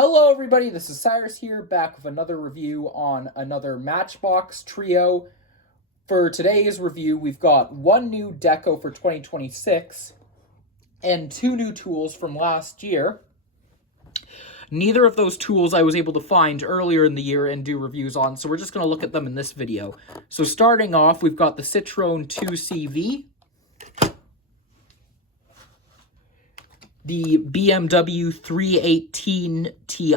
Hello everybody, this is Cyrus here, back with another review on another Matchbox trio. For today's review, we've got one new deco for 2026 and two new tools from last year. Neither of those tools I was able to find earlier in the year and do reviews on, so we're just going to look at them in this video. So starting off, we've got the Citroen 2CV, the BMW 318 Ti,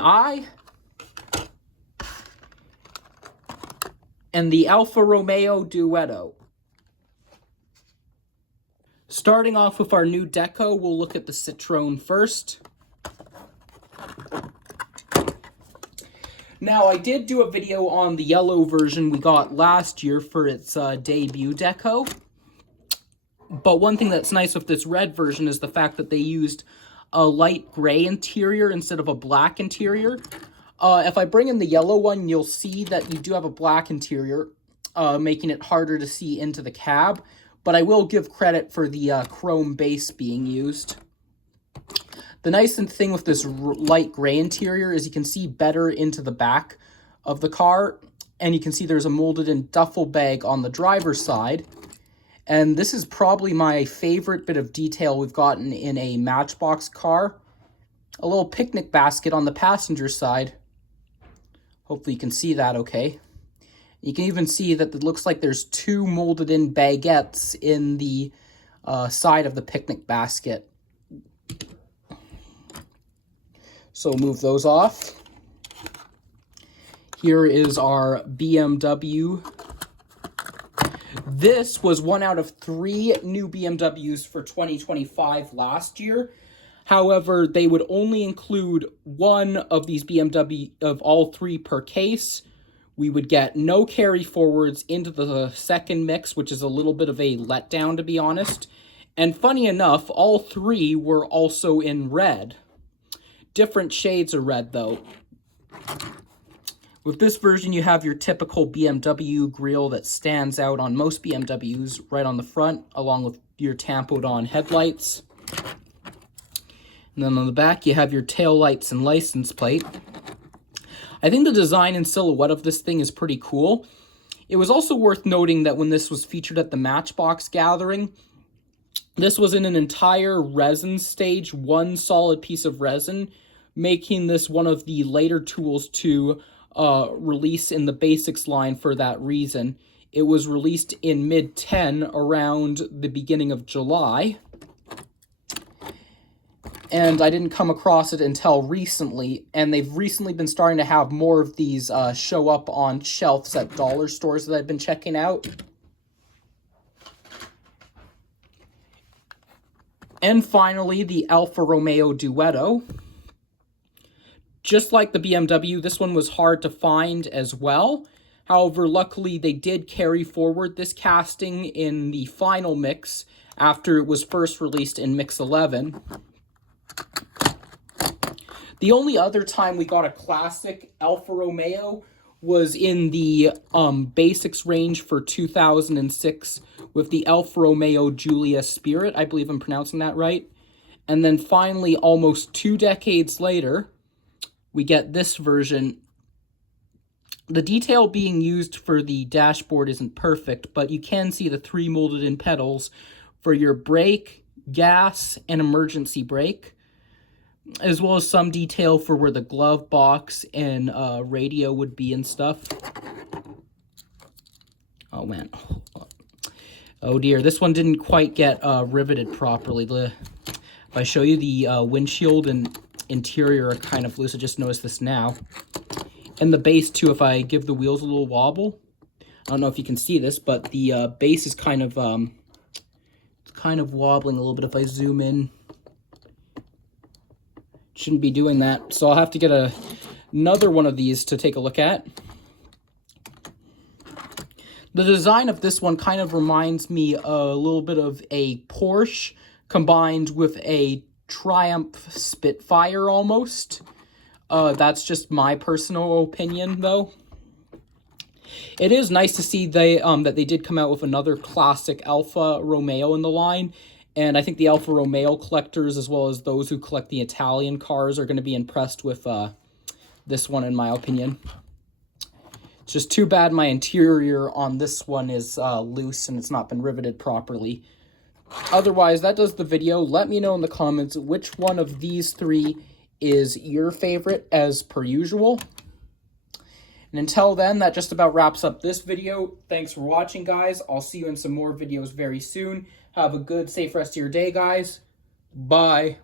and the Alfa Romeo Duetto. Starting off with our new deco, we'll look at the Citroen first. Now, I did do a video on the yellow version we got last year for its debut deco. But one thing that's nice with this red version is the fact that they used a light gray interior instead of a black interior. If I bring in the yellow one, you'll see that you do have a black interior, making it harder to see into the cab. But I will give credit for the chrome base being used. The nice thing with this light gray interior is you can see better into the back of the car. And you can see there's a molded-in duffel bag on the driver's side. And this is probably my favorite bit of detail we've gotten in a Matchbox car. A little picnic basket on the passenger side. Hopefully you can see that okay. You can even see that it looks like there's two molded-in baguettes in the side of the picnic basket. So move those off. Here is our BMW. This was one out of 3 new BMWs for 2025 last year. However, they would only include one of these BMW of all 3 per case. We would get no carry forwards into the second mix, which is a little bit of a letdown, to be honest. And funny enough, all 3 were also in red. Different shades of red, though. With this version, you have your typical BMW grille that stands out on most BMWs right on the front, along with your tampoed-on headlights. And then on the back, you have your tail lights and license plate. I think the design and silhouette of this thing is pretty cool. It was also worth noting that when this was featured at the Matchbox gathering, this was in an entire resin stage, one solid piece of resin, making this one of the later tools to release in the basics line for that reason. It was released in mid-10 around the beginning of July. And I didn't come across it until recently, and they've recently been starting to have more of these show up on shelves at dollar stores that I've been checking out. And finally, the Alfa Romeo Duetto. Just like the BMW, this one was hard to find as well. However, luckily they did carry forward this casting in the final mix after it was first released in Mix 11. The only other time we got a classic Alfa Romeo was in the basics range for 2006 with the Alfa Romeo Giulia Spirit. I believe I'm pronouncing that right. And then finally, almost 2 decades later, we get this version. The detail being used for the dashboard isn't perfect, but you can see the 3 molded-in pedals for your brake, gas, and emergency brake, as well as some detail for where the glove box and radio would be and stuff. Oh, man. Oh, dear. This one didn't quite get riveted properly. If I show you the windshield and interior are kind of loose. I just noticed this now. And the base, too, if I give the wheels a little wobble. I don't know if you can see this, but the base is kind of wobbling a little bit if I zoom in. Shouldn't be doing that. So I'll have to get another one of these to take a look at. The design of this one kind of reminds me a little bit of a Porsche combined with a Triumph Spitfire almost. That's just my personal opinion, though. It is nice to see that they did come out with another classic Alfa Romeo in the line, and I think the Alfa Romeo collectors, as well as those who collect the Italian cars, are going to be impressed with this one, in my opinion. It's just too bad my interior on this one is loose and it's not been riveted properly. Otherwise, that does the video. Let me know in the comments which one of these three is your favorite, as per usual. And until then, that just about wraps up this video. Thanks for watching, guys. I'll see you in some more videos very soon. Have a good, safe rest of your day, guys. Bye.